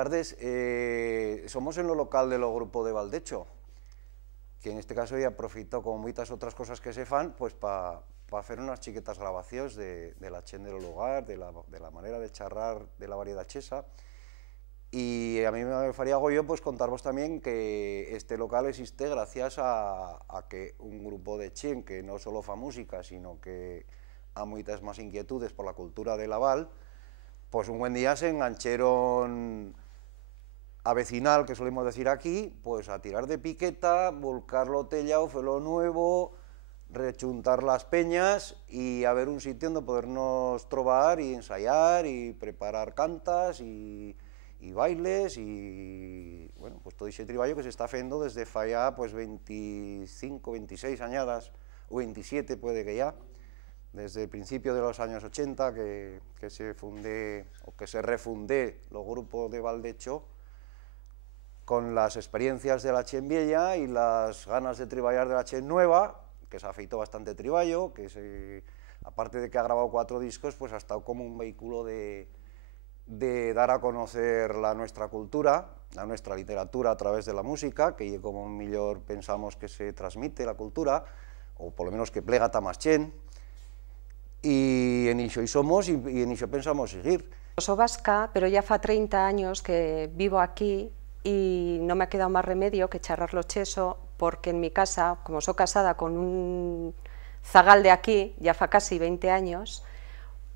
tardes. Somos en lo local del grupo de Valdecho, que en este caso ya aprofito, como muchas otras cosas que se fan, pues para hacer unas chiquetas grabaciones de la chen del lugar, de la manera de charrar de la variedad chesa. Y a mí me faría yo pues contaros también que este local existe gracias a que un grupo de chen que no solo fa música, sino que ha muchas más inquietudes por la cultura de la Val, pues un buen día se engancharon a vecinal, que solemos decir aquí, pues a tirar de piqueta, volcar lo tellado, lo nuevo, rechuntar las peñas y a ver un sitio donde podernos trobar y ensayar y preparar cantas y bailes y, bueno, pues todo ese trabajo que se está haciendo desde falla pues 25, 26 añadas, o 27 puede que ya, desde el principio de los años 80 que se fundé, o que se refundé los grupos de Valdecho, con las experiencias de la chen vieja y las ganas de triballar de la chen nueva, que se ha feito bastante triballo, que aparte de que ha grabado 4 discos, pues ha estado como un vehículo de dar a conocer nuestra cultura, nuestra literatura a través de la música, que como mejor pensamos que se transmite la cultura, o por lo menos que plega ta más chen, y en iso somos y en iso pensamos seguir. Soy vasca, pero ya fa 30 años que vivo aquí y no me ha quedado más remedio que charrarlo cheso, porque en mi casa, como soy casada con un zagal de aquí, ya fa casi 20 años,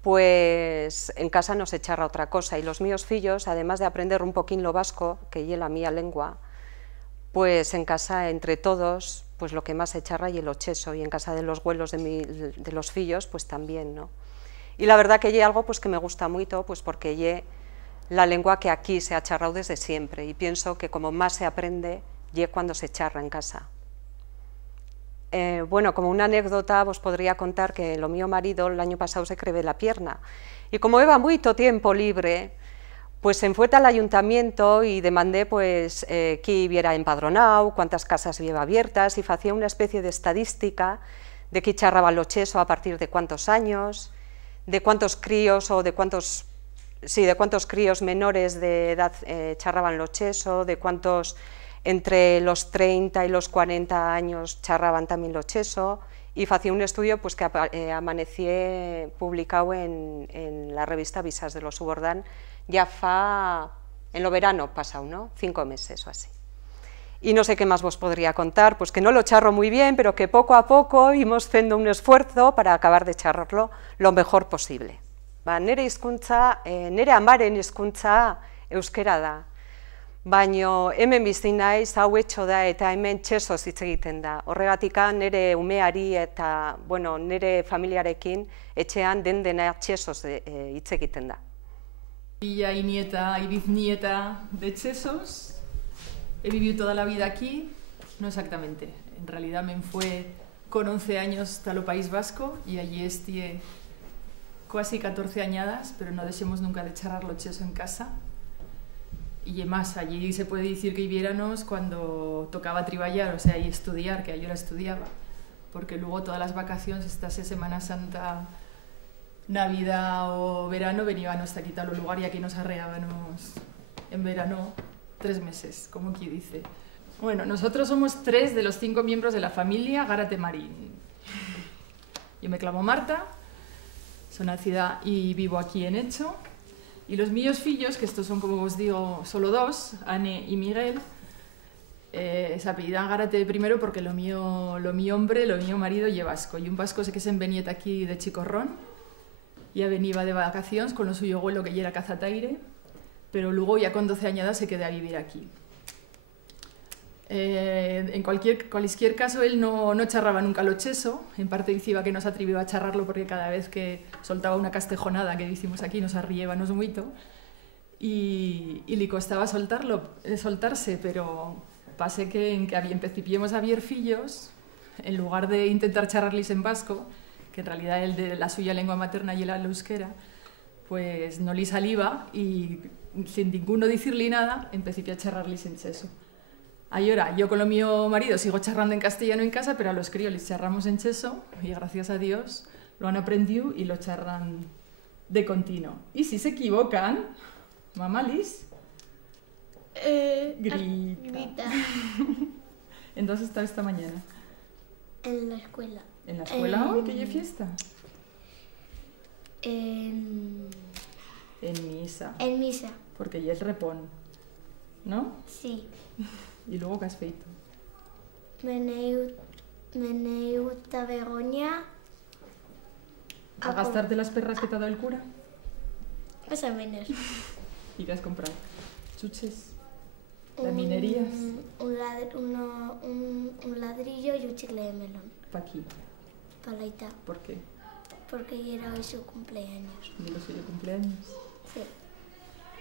pues en casa no se charra otra cosa, y los míos fillos, además de aprender un poquín lo vasco, que es la mía lengua, pues en casa, entre todos, pues lo que más se charra y el ocheso, y en casa de los abuelos de los fillos, pues también, ¿no? Y la verdad que es algo pues que me gusta mucho, pues porque es la lengua que aquí se ha charrado desde siempre, y pienso que como más se aprende, es cuando se charra en casa. Bueno, como una anécdota, os podría contar que lo mío marido el año pasado se creve la pierna, y como iba mucho tiempo libre, pues se fue al ayuntamiento y demandé pues que hubiera empadronado, cuántas casas lleva abiertas, y hacía una especie de estadística de que charraba lo cheso a partir de cuántos años, de cuántos críos o de cuántos críos menores de edad charraban lo cheso, de cuántos entre los 30 y los 40 años charraban también lo cheso, y hacía un estudio pues que amanecí publicado en la revista Visas de los Subordán, ya fa en lo verano pasado, ¿no? 5 meses o así. Y no sé qué más vos podría contar, pues que no lo charro muy bien, pero que poco a poco íbamos haciendo un esfuerzo para acabar de charrarlo lo mejor posible. Nere hizkuntza, nere amaren hizkuntza euskera da, baino hemen bizi naiz, hau etxo da eta hemen txesoz hitz egiten da. Horregatik nere umeari eta bueno, nere familiarekin etxean dena txesoz hitz egiten da. Hija y nieta y biznieta de chesos. He vivido toda la vida aquí, no exactamente. En realidad me fue con 11 años hasta el País Vasco y allí estuve casi 14 añadas, pero no dejemos nunca de charrar lo cheso en casa. Y además, allí se puede decir que viviéramos cuando tocaba triballar, o sea, y estudiar, que yo la estudiaba, porque luego todas las vacaciones, estas Semana Santa, Navidad o verano, veníamos aquí a los lugares y aquí nos arreábamos en verano 3 meses, como aquí dice. Bueno, nosotros somos 3 de los 5 miembros de la familia Gárate Marín. Yo me llamo Marta, soy nacida y vivo aquí en Echo. Y los míos fillos, que estos son, como os digo, solo 2, Anne y Miguel, se apellidan Gárate primero porque lo mío hombre, lo mío marido, y vasco. Y un vasco sé que se envenieta aquí de Chicorrón, ya venía de vacaciones con lo suyo abuelo que ya era cazataire, pero luego ya con 12 añadas se quedó a vivir aquí. En cualquier caso, él no charraba nunca lo cheso, en parte decía que no se atrevió a charrarlo porque cada vez que soltaba una castejonada, que decimos aquí, nos arriébanos mucho, y le costaba soltarse, pero pasé que en que empecipiemos a vier fillos, en lugar de intentar charrarles en vasco, que en realidad el de la suya lengua materna y el euskera, pues no le saliva, y sin ninguno decirle nada, empecé a charrarles en cheso. Ahora, yo con lo mío marido sigo charrando en castellano en casa, pero a los críos les charramos en cheso, y gracias a Dios lo han aprendido y lo charran de continuo. Y si se equivocan, mamalis, Grita. ¿En dónde estás esta mañana? En la escuela. ¿En la escuela hoy? ¿Que hay fiesta? En misa. En misa. Porque ya es repón, ¿no? Sí. ¿Y luego qué has feito? Me n'he ido a Begoña. ¿A gastarte las perras que te ha dado el cura? Más o menos. ¿Y qué has comprado? ¿Chuches? ¿Laminerías? Un ladrillo y un chicle de melón. ¿Para aquí? Para la Ita. ¿Por qué? Porque ya era hoy su cumpleaños. ¿Digo suyo cumpleaños? Sí.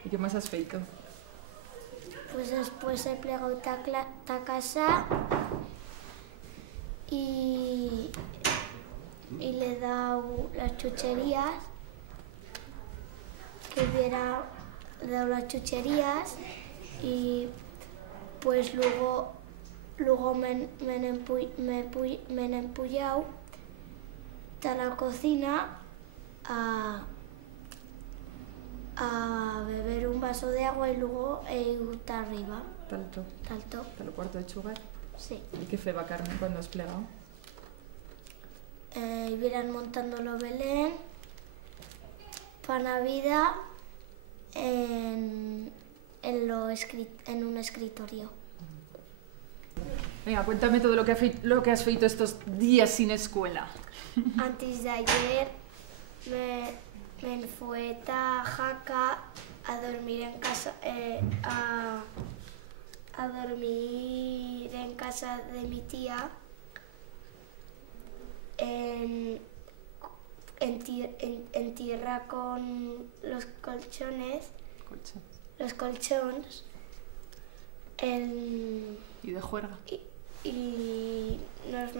¿Y qué más has feito? Pues después he plegado ta casa y le he dado las chucherías, le he dado las chucherías y pues luego me he empullado a la cocina a beber un vaso de agua y luego he ido arriba. Talto. ¿Tal cuarto de chugar? Sí. ¿Y qué feba carne cuando has plegado? Vieran montando lo Belén para Navidad en un escritorio. Venga, cuéntame todo lo que has feito estos días sin escuela. Antes de ayer me fui a Jaca a dormir en casa a dormir en casa de mi tía en tierra con los colchones. Los colchones. ¿Y de juerga? Y nos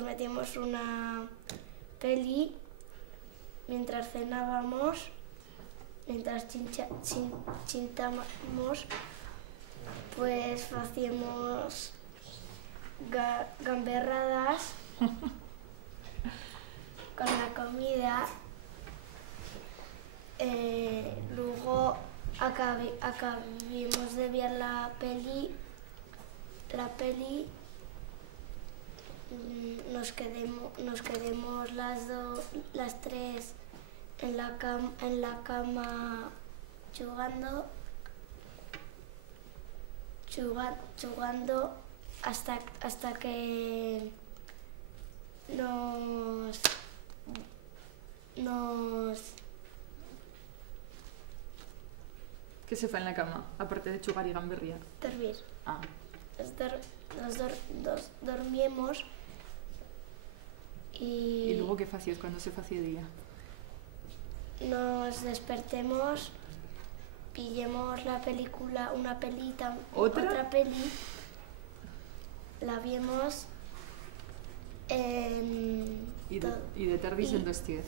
metíamos una peli mientras cenábamos, mientras chintábamos, pues hacíamos gamberradas con la comida. Luego acabamos de ver la peli, nos quedemos las tres en la cama jugando hasta que nos ¿Qué se fa en la cama, aparte de chugar y gamberría? dormir. Ah. Nos dormíamos ¿Y luego qué facías cuando se facía día? Nos despertemos, pillemos la película, una pelita, otra peli, la vimos ¿Y de tardis en dostiez?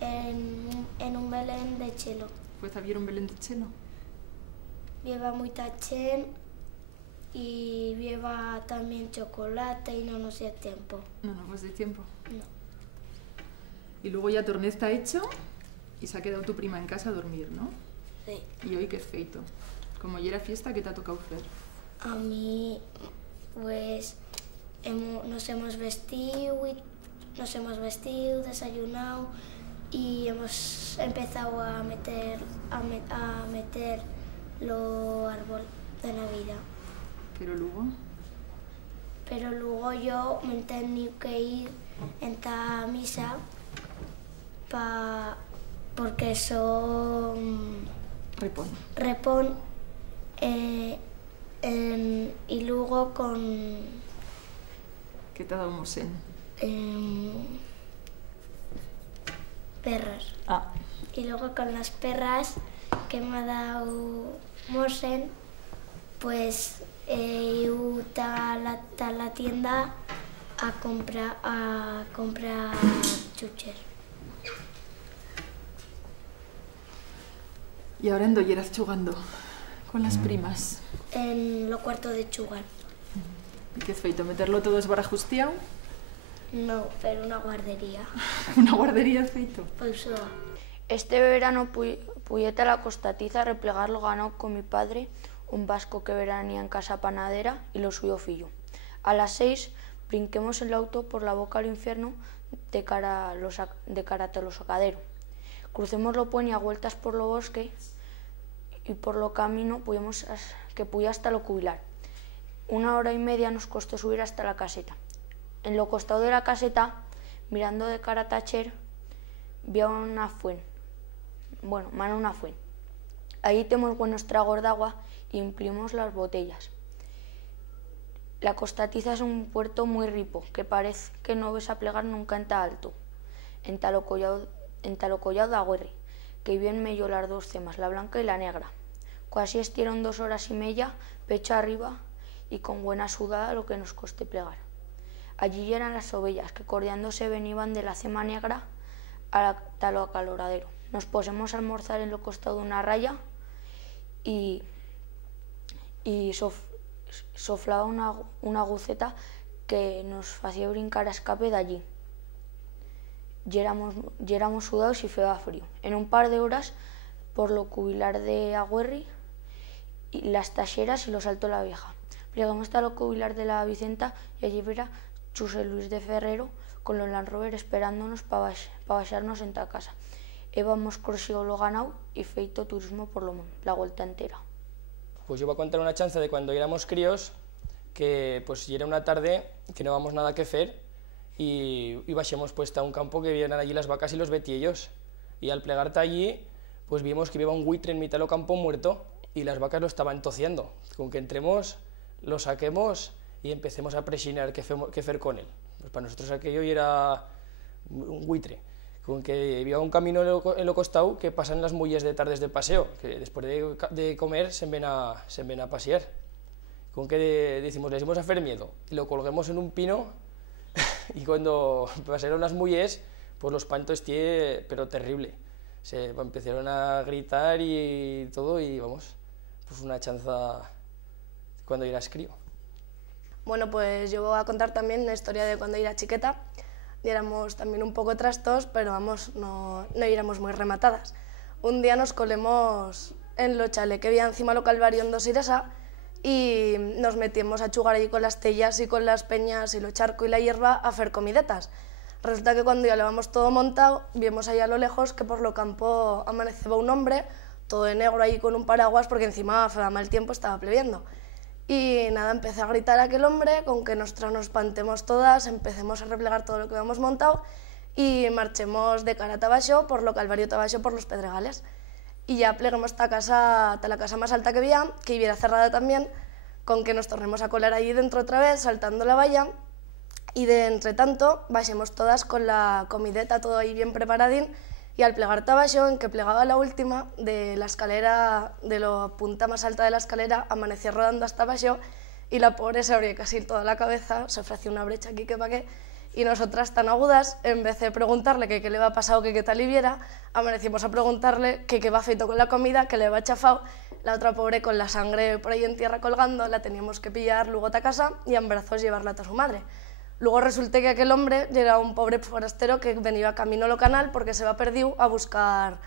en un Belén de chelo. ¿Pues había un Belén de chelo? Lleva mucha chen y lleva también chocolate y no nos dio tiempo. No, pues de tiempo. No. Y luego ya torné está hecho y se ha quedado tu prima en casa a dormir, ¿no? Sí. ¿Y hoy qué has feito? Como ya era fiesta, ¿qué te ha tocado hacer? A mí, pues, nos hemos vestido, desayunado y hemos empezado a meter lo árbol de Navidad. Pero luego yo me he tenido que ir en la misa porque son repón y luego con ¿qué te ha dado Mosén? Perras. Ah. Y luego con las perras que me ha dado Mosén, pues he ido a la tienda a comprar chuches. ¿Y ahora en dónde eras chugando con las primas? En lo cuarto de chugar. ¿Y qué has feito? ¿Meterlo todo esbarajustiao? No, pero una guardería. ¿Una guardería has feito? Pues Este verano Puyete a la Costatiza a replegar lo ganado con mi padre, un vasco que veranía en casa panadera y lo suyo fillo. A las 6 brinquemos el auto por la boca al infierno de cara a los sacadero. Crucemos lo puente a vueltas por lo bosque y por lo camino que puya hasta lo cubilar. 1 hora y media nos costó subir hasta la caseta. En lo costado de la caseta, mirando de cara a Tacher, vi a una fuente. Bueno, mana una fuente. Allí tenemos buenos tragos de agua y emplimos las botellas. La Costatiza es un puerto muy rico, que parece que no ves a plegar nunca en ta alto. En talo collado de Agüerri, que bien mello las dos cemas, la blanca y la negra. Casi estieron 2 horas y media, pecho arriba y con buena sudada lo que nos costé plegar. Allí eran las ovellas, que cordeándose venían de la cema negra a lo acaloradero. Nos posemos a almorzar en lo costado de una raya y soflaba una aguceta que nos hacía brincar a escape de allí. Éramos sudados y feba frío. En un par de horas, por lo cubilar de Agüerri, y las taxeras y lo saltó la vieja. Llegamos hasta lo cubilar de la Vicenta y allí verá Chuse Luis de Ferrero con los Land Rover esperándonos para baixarnos en ta casa. Hemos crosido lo ganado y feito turismo por la vuelta entera. Pues yo voy a contar una chanza de cuando éramos críos, que pues era una tarde que no vamos nada que hacer y bajemos pues a un campo que vivían allí las vacas y los betiellos. Y al plegarte allí, pues vimos que había un buitre en mitad del campo muerto y las vacas lo estaban tociendo. Con que entremos, lo saquemos y empecemos a presionar qué hacer con él. Pues para nosotros aquello era un buitre. Con que había un camino en lo costado que pasan las mulles de tardes de paseo, que después de comer se ven a pasear. Con que decimos, les vamos a hacer miedo, y lo colguemos en un pino, y cuando pasaron las mulles, pues los pantos pero terrible. Se empezaron a gritar y todo, y vamos, pues una chanza cuando eras crío. Bueno, pues yo voy a contar también la historia de cuando era chiqueta. Y éramos también un poco trastos, pero vamos, no éramos muy rematadas. Un día nos colemos en lo chale que había encima lo Calvario en Dosiresa y nos metimos a chugar allí con las tellas y con las peñas y lo charco y la hierba a hacer comidetas. Resulta que cuando ya lo habíamos todo montado, vimos allá a lo lejos que por lo campo amaneceba un hombre, todo de negro ahí con un paraguas, porque encima a mal tiempo estaba pleviendo. Y nada, empecé a gritar a aquel hombre, con que nosotras nos espantemos todas, empecemos a replegar todo lo que habíamos montado y marchemos de cara a Tabaixo, por lo Calvario Tabaixo, por los Pedregales. Y ya pleguemos hasta la casa más alta que había, que hubiera cerrada también, con que nos tornemos a colar allí dentro otra vez, saltando la valla, y de entre tanto, baixemos todas con la comideta, todo ahí bien preparadín, y al plegar Tabaixo, en que plegaba la última, de la escalera, de la punta más alta de la escalera, amanecía rodando hasta Tabaixo, y la pobre se abría casi toda la cabeza, se ofreció una brecha aquí que pa' qué, y nosotras tan agudas, en vez de preguntarle qué le había pasado, qué tal viera, amanecimos a preguntarle qué va feito con la comida, que le había chafado. La otra pobre con la sangre por ahí en tierra colgando, la teníamos que pillar luego a casa y en brazos llevarla a su madre. Luego resulta que aquel hombre era un pobre forastero que venía camino al canal porque se va perdido a buscar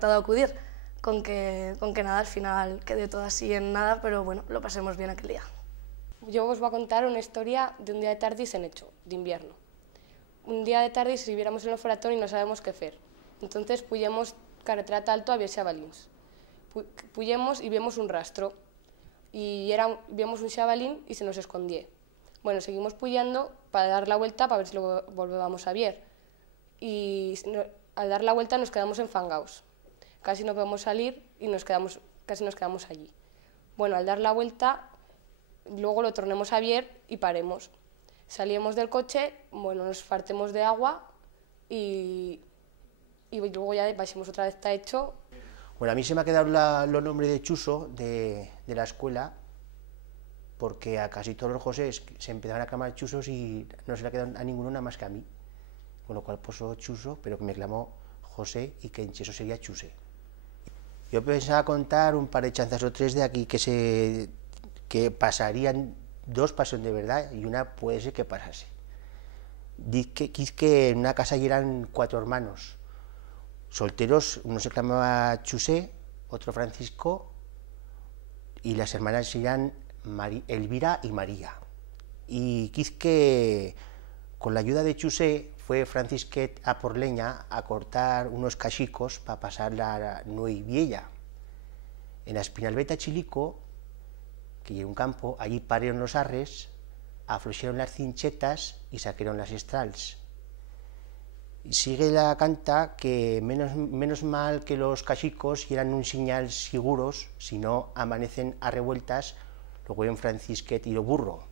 todo a acudir. Con que nada, al final quedé todo así en nada, pero bueno, lo pasemos bien aquel día. Yo os voy a contar una historia de un día de tardis en hecho, de invierno. Un día de tardis, si viéramos en el foratón y no sabemos qué hacer. Entonces puyemos carretera alto a xabalins. Puyemos y vemos un rastro. Y vemos un xabalín y se nos escondió. Bueno, seguimos puyando para dar la vuelta para ver si lo volvíamos a ver. Y al dar la vuelta nos quedamos enfangados. Casi no podemos salir y casi nos quedamos allí. Bueno, al dar la vuelta, luego lo tornemos a ver y paremos. Salimos del coche, bueno, nos fartemos de agua y luego ya bajemos otra vez, está hecho. Bueno, a mí se me ha quedado los nombres de Chuso de la escuela, porque a casi todos los Josés se empezaban a llamar Chusos y no se le ha quedado a ninguno nada más que a mí. Con lo cual puso Chuso, pero que me clamó José y que en cheso sería Chuse. Yo pensaba contar un par de chanzas o tres de aquí que pasarían, dos pasan de verdad y una puede ser que pasase. Dice que en una casa eran 4 hermanos. Solteros, uno se llamaba Chusé, otro Francisco, y las hermanas serían Elvira y María. Y quizque con la ayuda de Chusé fue Francisquet a por leña a cortar unos cachicos para pasar la nuey vieja. En la Espinalbeta Chilico, que hay un campo, allí parieron los arres, aflojaron las cinchetas y sacaron las estrals. Y sigue la canta que menos mal que los cachicos eran un señal seguros, si no amanecen a revueltas, luego en Francisquet y lo burro.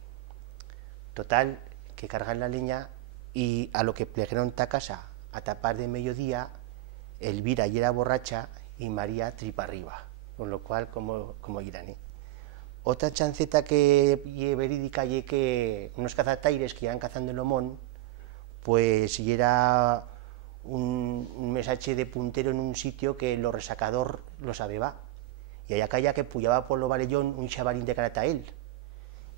Total, que cargan la leña y a lo que plegaron ta casa a tapar de mediodía, Elvira y era borracha y María tripa arriba, con lo cual como irán, ¿eh? Otra chanceta que es verídica y que unos cazataires que iban cazando el lomón, pues y era un mesache de puntero en un sitio que lo resacador lo sabeba, y allá calla que puyaba por lo valellón un chavalín de Caratael,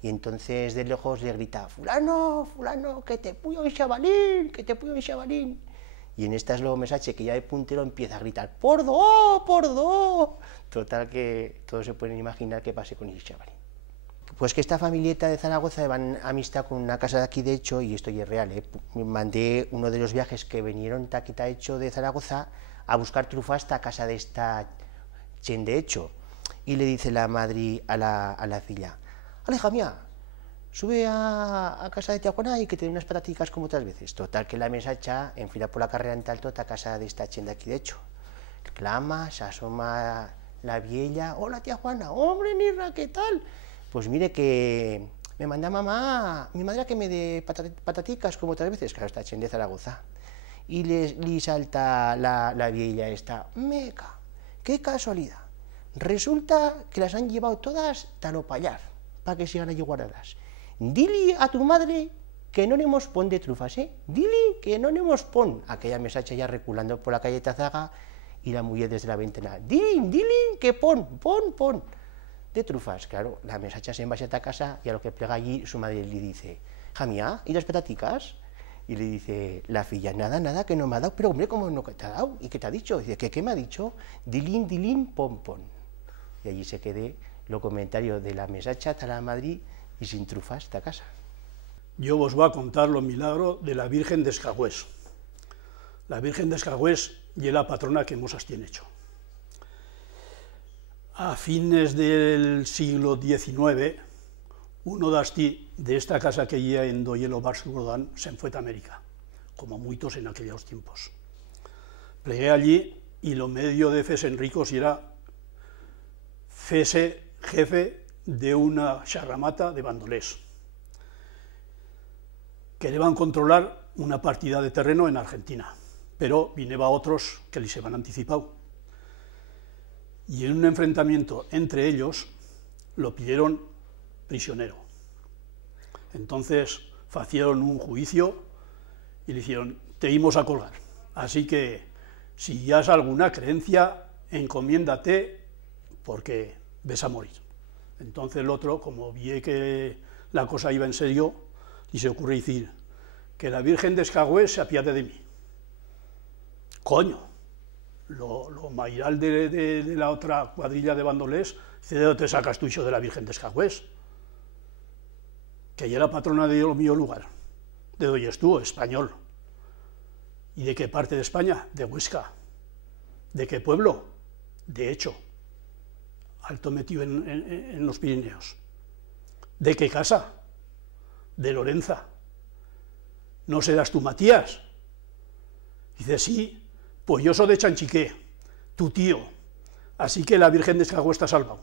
y entonces de lejos le grita: fulano, fulano, que te puyo un chavalín, que te puyo un chavalín. Y en estas luego mesache que ya de puntero empieza a gritar: ¡Pordo, pordo! Total que todos se pueden imaginar qué pase con ese chavalín. Pues que esta familieta de Zaragoza van amistad con una casa de aquí, de hecho, y esto ya es real, ¿eh? Mandé uno de los viajes que vinieron taquita hecho de Zaragoza a buscar trufas hasta casa de esta chen de hecho, y le dice la madre a la filla: aleja mía, sube a casa de tía Juana y que te dé unas pataticas como otras veces. Total que la mesacha enfila por la carrera en talto a casa de esta chen de aquí de hecho. Clama, se asoma la vieja: hola tía Juana. Hombre, Nirra, ¿qué tal? Pues mire que me manda mamá, mi madre, a que me dé pataticas como otras veces, claro, está chen de Zaragoza. Y le salta la vieja esta: meca, qué casualidad. Resulta que las han llevado todas talopallar, para que sigan allí guardadas. Dile a tu madre que no nemos pon de trufas, ¿eh? Dile que no nemos pon. Aquella mesacha ya reculando por la calle Tazaga y la mujer desde la ventana: dile que pon de trufas. Claro, la mesacha se envase a casa y a lo que plega allí su madre le dice: jamía, ¿y las pataticas? Y le dice la filla: nada, que no me ha dado. Pero hombre, ¿cómo no te ha dado? ¿Y qué te ha dicho? Dice: ¿qué me ha dicho? Dilín, pon. Y allí se quedé lo comentario de la mesacha hasta la Madrid y sin trufas esta casa. Yo os voy a contar los milagros de la Virgen de Escagüés. La Virgen de Escagüés y la patrona que mosas tiene hecho. A fines del siglo XIX, uno de esta casa que ya en Doyelo Bar-sur-Rodán se fue a América, como muchos en aquellos tiempos. Plegué allí y lo medio de fesen ricos y era fese jefe de una charramata de bandolés. Querían controlar una partida de terreno en Argentina, pero vineba otros que les habían anticipado. Y en un enfrentamiento entre ellos lo pidieron prisionero. Entonces hicieron un juicio y le hicieron: te íbamos a colgar. Así que si ya has alguna creencia, encomiéndate porque ves a morir. Entonces el otro, como vi que la cosa iba en serio, y se ocurre decir: que la Virgen de Escagüés se apiade de mí. Coño, lo mairal de la otra cuadrilla de bandolés, dice: ¿de dónde te sacas tú, hijo de la Virgen de Escagüés? Que ella era patrona de lo mío lugar. ¿De dónde estuvo? Español. ¿Y de qué parte de España? De Huesca. ¿De qué pueblo? De Hecho, alto metido en los Pirineos. ¿De qué casa? De Lorenza. ¿No serás tú, Matías? Dice: sí, pues yo soy de Chanchiqué, tu tío, así que la Virgen de Escagüés está salvado.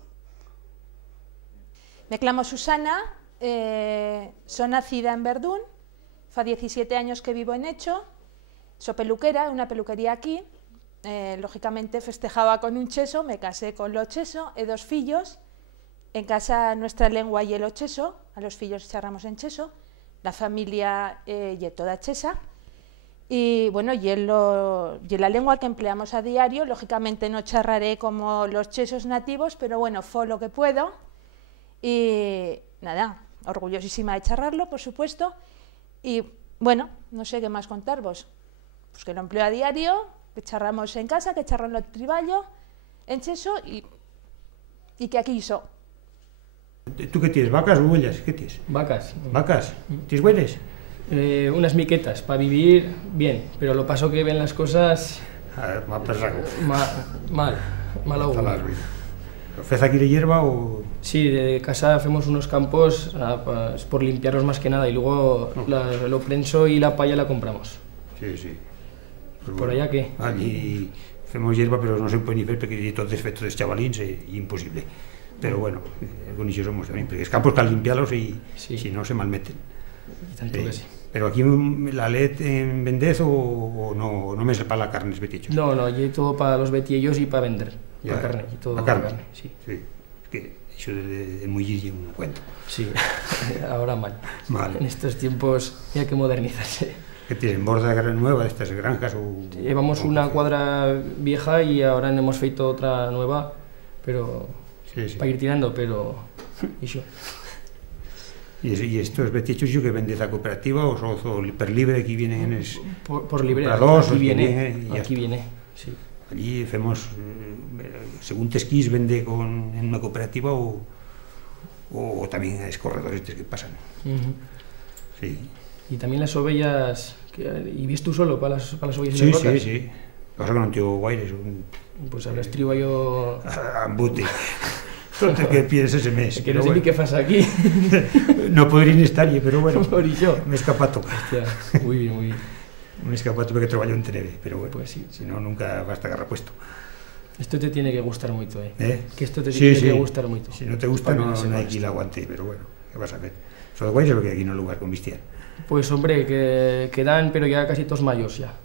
Me llamo Susana, soy nacida en Verdún, fa 17 años que vivo en Hecho, soy peluquera, una peluquería aquí, lógicamente festejaba con un cheso, me casé con lo cheso, he 2 fillos, en casa nuestra lengua y el cheso, a los fillos charramos en cheso, la familia y toda chesa, y bueno, y la lengua que empleamos a diario, lógicamente no charraré como los chesos nativos, pero bueno, fue lo que puedo, y nada, orgullosísima de charrarlo, por supuesto, y bueno, no sé qué más contaros, pues que lo empleo a diario, que charramos en casa, que charran lo triballo, en cheso y que aquí hizo. ¿Tú qué tienes? ¿Vacas o huellas? ¿Qué tienes? Vacas. ¿Vacas? ¿Tienes bueyes? Unas miquetas, para vivir bien, pero lo paso que ven las cosas... mal augurio. ¿Fez aquí de hierba o...? Sí, de casa hacemos unos campos pues, por limpiarlos más que nada y luego lo prenso y la palla la compramos. Sí, sí. Pues ¿por allá qué? Allí hacemos hierba, pero no se puede ni fer porque tot desfeto dels xavalins és impossible. Però bueno, con això somos también, porque els campos cal limpiarlos y si no se malmeten. Y tanto que sí. Pero aquí la let en vendez o no només para la carne, els betiechos? No, allí todo para los betiellos y para vender. Ya, para carne, y todo para carne. Sí. Es que eso de mullir y un cuento. Sí, ahora mal. En estos tiempos hay que modernizarse. ¿Qué tienen? ¿Borda nueva de estas granjas? Llevamos una cuadra vieja y ahora hemos feito otra nueva, pero para ir tirando, pero... ¿Y estos betiechos yo que vendés a cooperativa o per libre aquí vienen por libre, aquí viene, sí. Allí hacemos, según Tesquís, vende en una cooperativa o también hay corredores que pasan. Sí. Y también las ovellas, ¿y ves tú solo para las ovellas y las vacas? Sí. Pasa que no tengo guaires. Pues ahora estribo yo... Embute. Tot el que pides ese mes. Que no sé ni qué pasa aquí. No podría ni estar, pero bueno, m'he escapato. Muy bien. Me he escapato porque trabajo en Tenerife, pero bueno, pues sí. Si no, nunca va a estar repuesto. Esto te tiene que gustar mucho, ¿eh? Que esto te tiene que gustar mucho. Si no te gusta, no hay quien la aguante, pero bueno, ¿qué vas a ver? Solo guay es lo que aquí no hay lugar con vistiar. Pues hombre, que dan, pero ya casi todos mayos ya.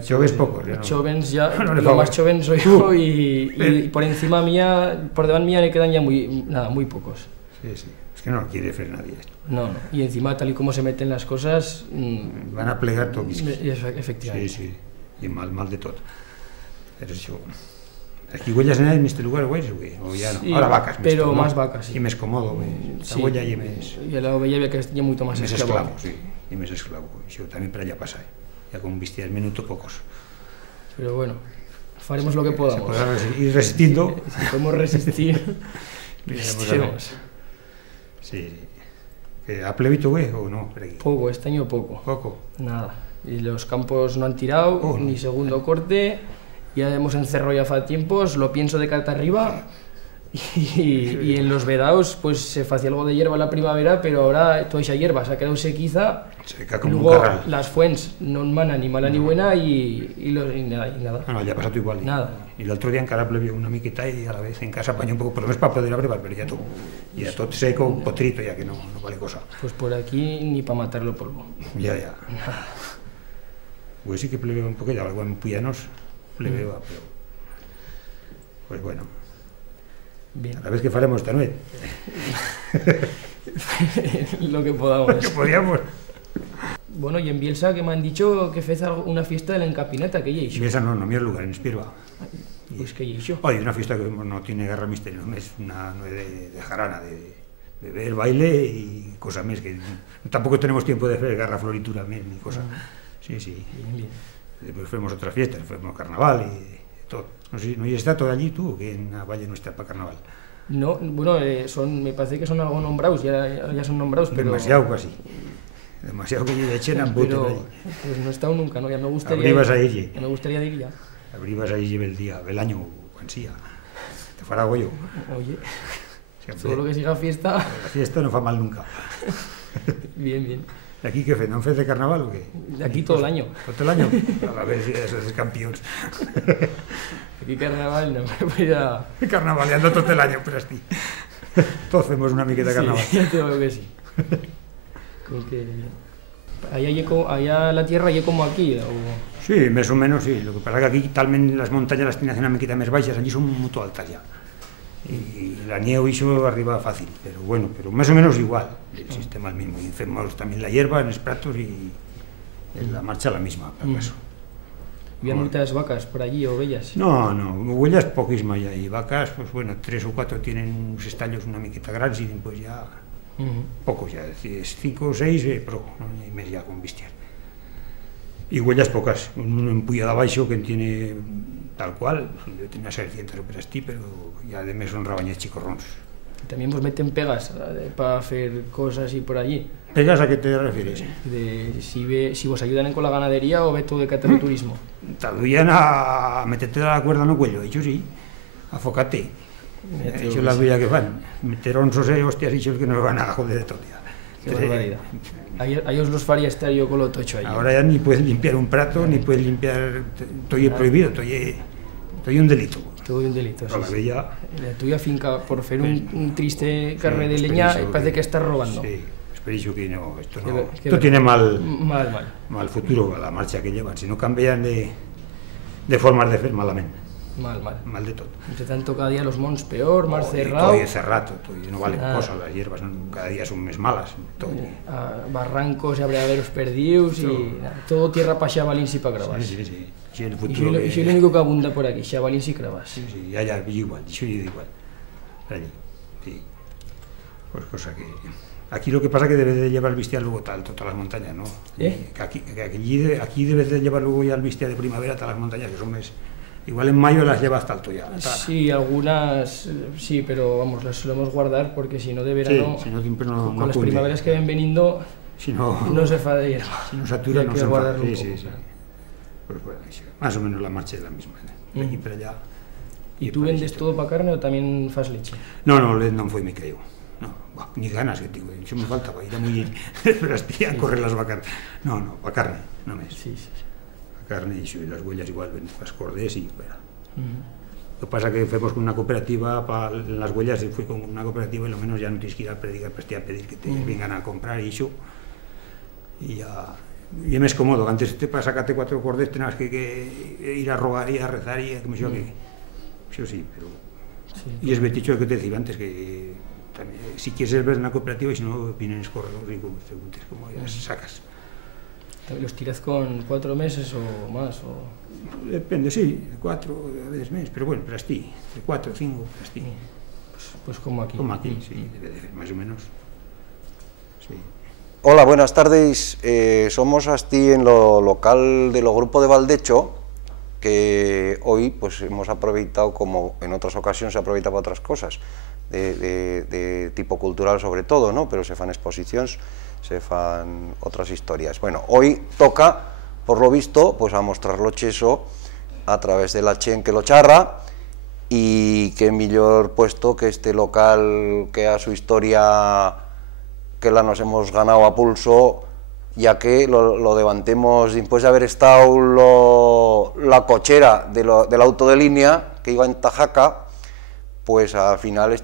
Choves pocos, ya no. Chovens ya, lo más choven soy yo y por encima mía, por debajo mía me quedan ya muy pocos. Sí. Es que no lo quiere hacer nadie esto. No. Y encima, tal y como se meten las cosas... van a plegar todo. Efectivamente. Sí. Y mal de todo. Pero eso... ¿Aquí huellas en este lugar, güey? O ya no? Sí, ahora vacas. Pero más vacas, sí. Y me es cómodo, Sí. Huella y mes... Y la ovella que es ya mucho más esclavo. Sí. Y mes esclavo. Yo también para allá pasa. Ya con vistias minuto pocos. Pero bueno, haremos lo que podamos. Se podrá ir resistiendo. Si podemos resistir, resistiremos. Sí. ¿Ha plebito, güey, o no? Poco, este año poco. ¿Poco? Nada. Y los campos no han tirado, ni segundo corte. Ya hemos encerrado ya hace tiempos, lo pienso de carta arriba. Y en los vedados pues se hacía algo de hierba en la primavera, pero ahora toda esa hierba se ha quedado sequiza. Seca como luego un carral. las fuentes no manan ni mala ni buena y nada. No, ya ha pasado igual. Nada. Y el otro día en cara plebió una miqueta y a la vez en casa apañó un poco, por lo menos para poder abrevar, pero ya todo seco, un potrito, ya que no vale cosa. Pues por aquí ni para matarlo polvo. Ya. Pues sí que plebeo un poquillo, algo en Puyanos plebeo, pero... Pues bueno. Bien. A la vez que faremos esta noche. Lo que podamos. Lo que podíamos. Bueno, y en Bielsa que me han dicho que fez una fiesta de la encapineta, que ya hizo. Bielsa no es lugar, en Espirba. Pues que ya hizo. Hay una fiesta que no tiene guerra misterio, es una de jarana, de beber, baile y cosas más, que tampoco tenemos tiempo de hacer guerra floritura ni cosas. Sí. Bien. Después fuimos a otras fiestas, fuimos carnaval y todo. No sé, ¿no está todo allí tú o que en la Valle no está para carnaval? No, bueno, me parece que son algo nombrados, ya son nombrados, pero... Demasiado casi. Demasiado que yo echen en bote. Pues no he estado nunca, ¿no? Ya me gustaría... Abribas a ir. Me gustaría ir ya. Abribas a ir el día, el año, cuansía. Te fará goyo. Oye, siempre. Todo lo que siga fiesta... La fiesta no fa mal nunca. Bien. ¿Y aquí qué fe? ¿No fez de carnaval o qué? Aquí todo el año. ¿Todo el año? A la vez eso es campeones. Aquí carnaval no me voy a... Carnavaleando todo el año, pero así. Todos hacemos una miqueta de carnaval. Sí, ya te veo que sí. Con que... Allá la tierra y como aquí, o... Sí, más o menos sí. Lo que pasa es que aquí talmente las montañas las tienen una miqueta más baixas, allí son muy altas ya. Y la nieve hizo arriba fácil, pero bueno, pero más o menos igual, el sistema es el mismo. Y hacemos también la hierba en los pratos y en la marcha la misma, para eso. ¿Había muchas vacas por allí o ovellas? No, ovellas poquísimas ya, y vacas, pues bueno, 3 o 4 tienen unos estallos una miqueta grandes y pues ya pocos ya, 5 o 6, pero no hay más ya con vistiar. y huellas pocas, un empullado abaixo que tiene tal cual, tiene 600 o per así, pero ya de mes son rabañes chicorrons. También vos meten pegas para hacer cosas y por allí. ¿Pegas a qué te refieres? Si vos ayudan con la ganadería o ve todo de cateroturismo. Te ayudan a meterte la cuerda en el cuello, eso sí, a focate. Eso es la vida que van. Meter onzos hostias y que nos van a joder de todo día. Qué barbaridad. Ahí os los faría estar yo con lo tocho ahí. Ahora ya ni puedes limpiar un prato, ni puedes limpiar... Estoy prohibido, estoy un delito. Todo un delito, sí. La bella... La tuya finca, por hacer un triste carne de leña, parece que estás robando. Sí, espero que no, esto tiene mal futuro, la marcha que llevan. Si no cambian de formas de hacer malamente. Mal de todo. Entre tanto, cada día los mons peor, más cerrado. Todo cerrado, no valen cosas, las hierbas cada día son más malas. Barrancos, habría haberos perdidos y todo tierra para xabalíns y para gravas. Sí. El futuro y soy el único que abunda por aquí, xabalíns y cravas. Sí, ya, igual, soy igual. Allí, sí. Pues cosa que... Aquí lo que pasa es que debes de llevar el bestial luego todas las montañas, ¿no? Aquí debes de llevar luego ya el bestial de primavera a todas las montañas, que son igual en mayo las llevas hasta alto ya. Sí, algunas sí, pero vamos, las solemos guardar porque si no de verano, si no, con las primaveras que ven veniendo, no se fa de hierba. Si no satura, no se fa. Sí. Pues bueno, más o menos la marcha es la misma, de aquí para allá. ¿Y tú vendes todo para carne o también fas leche? No, no fue mi caigo. No, ni ganas que digo, eso me falta para ir a muy a correr las vacas. No, para carne, no me. Sí. Carne y las huellas igual, las cordés y fuera. Lo que pasa es que fuimos con una cooperativa para las huellas, y fui con una cooperativa y lo menos ya no tienes que ir a pedir que te vengan a comprar y eso. Y ya es más cómodo. Antes para sacarte 4 cordés tenías que ir a rogar y a rezar y a que me diga que... Eso sí, pero... Sí, y es beticho que te decía antes que también, si quieres ver una cooperativa y si no vienen los corredores y preguntes cómo ya sacas. ¿Los tiras con 4 meses o más? Depende, sí, 4 a veces meses, pero bueno, pero así, de 4 o 5, así. Pues como aquí. Como aquí, sí, debe de ser, más o menos. Sí. Hola, buenas tardes. Somos aquí en lo local de lo grupo de Valdecho, que hoy pues hemos aprovechado, como en otras ocasiones se aprovecha para otras cosas, de tipo cultural sobre todo, ¿no? Pero se fan exposiciones, se fan otras historias. Bueno, hoy toca, por lo visto, pues a mostrarlo cheso a través de la chen que lo charra, y qué mejor puesto que este local que a su historia que la nos hemos ganado a pulso, ya que lo levantemos después de haber estado la cochera del auto de línea que iba en Tajaca, pues al final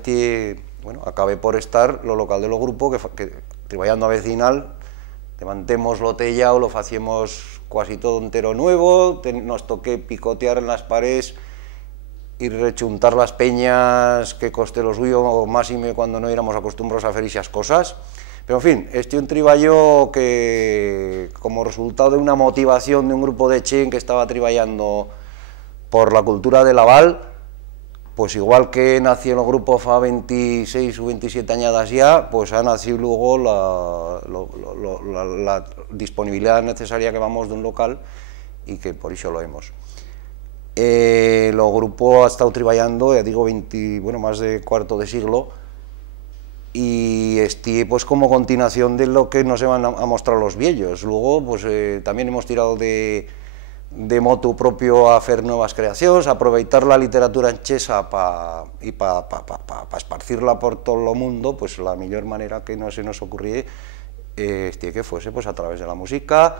acabé por estar lo local de lo grupo que trabajando a vecinal, levantemos lo tellado, lo hacíamos casi todo entero nuevo, nos toqué picotear en las paredes y rechuntar las peñas que coste lo suyo, máxime cuando no éramos acostumbrados a hacer esas cosas. Pero en fin, este un triballo que como resultado de una motivación de un grupo de chen que estaba triballando por la cultura del Laval, pues igual que nació en el grupo fa 26 o 27 añadas ya, pues ha nacido luego la disponibilidad necesaria que vamos de un local y que por eso lo hemos. El grupo ha estado triballando, ya digo, más de cuarto de siglo, y pues como continuación de lo que nos van a mostrar los viejos. Luego pues también hemos tirado de motu propio a hacer nuevas creaciones, a aprovechar la literatura enchesa para esparcirla por todo el mundo, pues la mejor manera que no se nos ocurría que fuese pues a través de la música,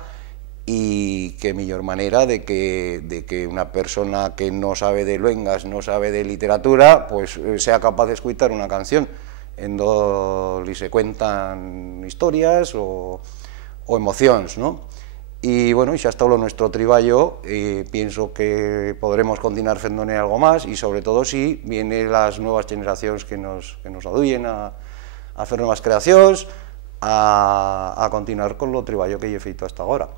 y qué mejor manera de que una persona que no sabe de luengas, no sabe de literatura, pues sea capaz de escuchar una canción en donde se cuentan historias o emociones, ¿no? Y bueno, xa está nuestro triballo, pienso que podremos continuar haciéndole algo más, y sobre todo si vienen las nuevas generaciones que nos aduyen a hacer nuevas creaciones, a continuar con lo triballo que he feito hasta ahora.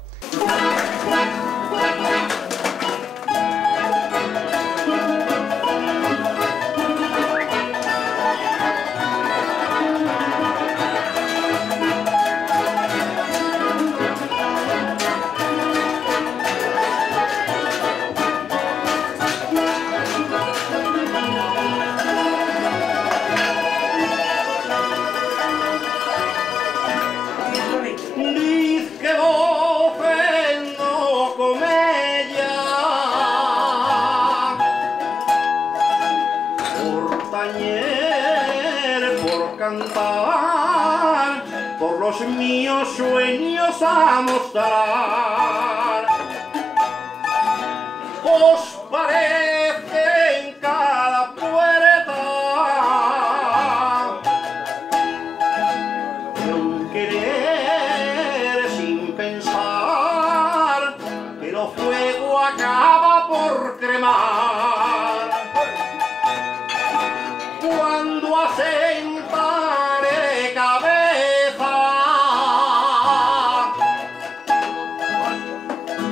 los míos sueños a mostrar. Os parece en cada puerta de un querer sin pensar, pero fuego acaba por cremar. Cuando asentaré cabeza,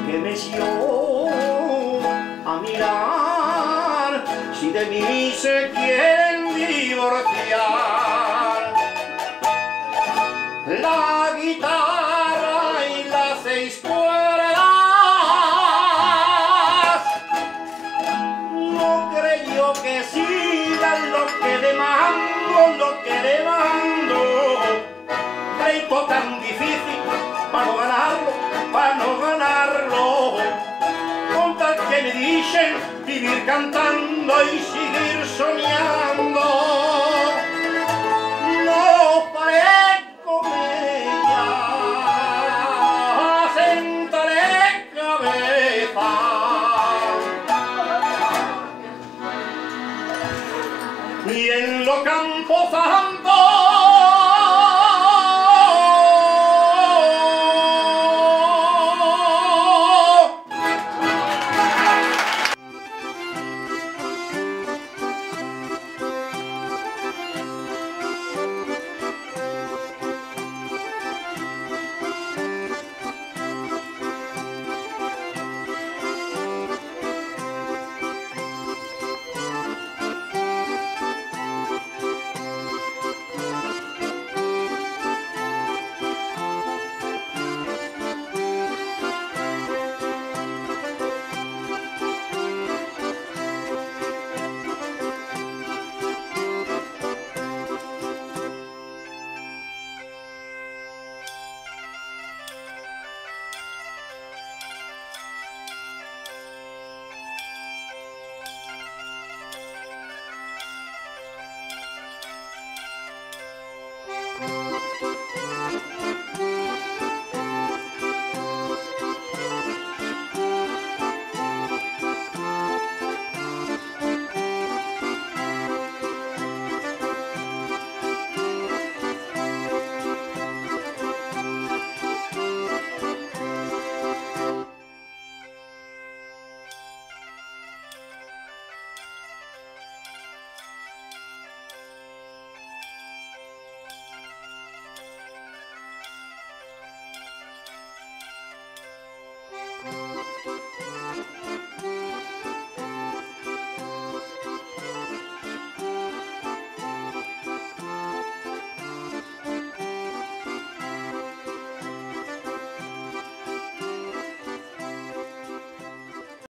que me dio a mirar si de mí se quieren divorciar. La guitarra y las 6 cuerdas no creyó que sigan lo que demando, pleito tan difícil para no ganarlo, con tal que me dicen vivir cantando y seguir soñando.